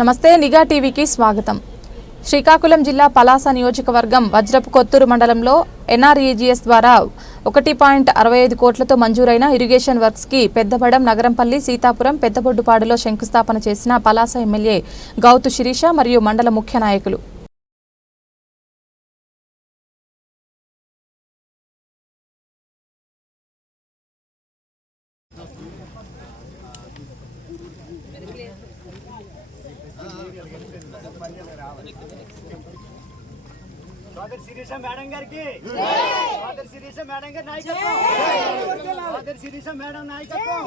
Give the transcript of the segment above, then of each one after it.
నమస్తే నిఘా టీవీకి స్వాగతం. శ్రీకాకుళం జిల్లా పలాస నియోజకవర్గం వజ్రపు కొత్తూరు మండలంలో ఎన్ఆర్ఈజీఎస్ ద్వారా 1.65 కోట్లతో మంజూరైన ఇరిగేషన్ వర్క్స్ కి పెద్దబడం, నగరంపల్లి, సీతాపురం, పెద్దబొడ్డుపాడులో శంకుస్థాపన చేసిన పలాస ఎమ్మెల్యే గౌతు శిరీష మరియు మండల ముఖ్య నాయకులు. సోదరి శిరీష మేడం గారికి సోదరి శిరీష మేడం గారి నాయకత్వం సోదరి శిరీష మేడం నాయకత్వం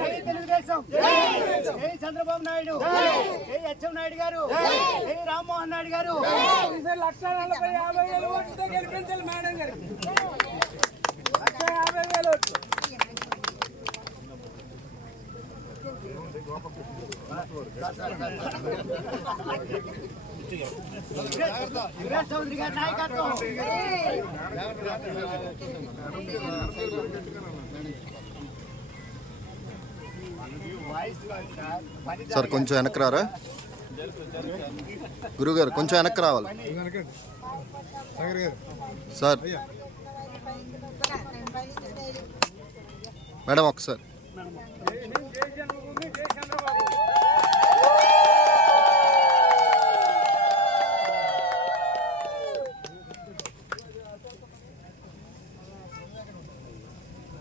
జై తెలుగుదేశం జై చంద్రబాబు నాయుడు జై హెచ్ఎం నాయుడు గారు జై రామ్మోహన్ నాయుడు గారు 1,40,50,000 ఓట్లతో గెలిపించాలి మేడం గారికి 1,50,000 ఓట్లు. చౌదరి గారి నాయకత్వం సార్ కొంచెం వెనక్కి రారా గురుగారు, కొంచెం వెనక్కి రావాలి సార్. మేడం ఒకసారి జై చంద్రబాబు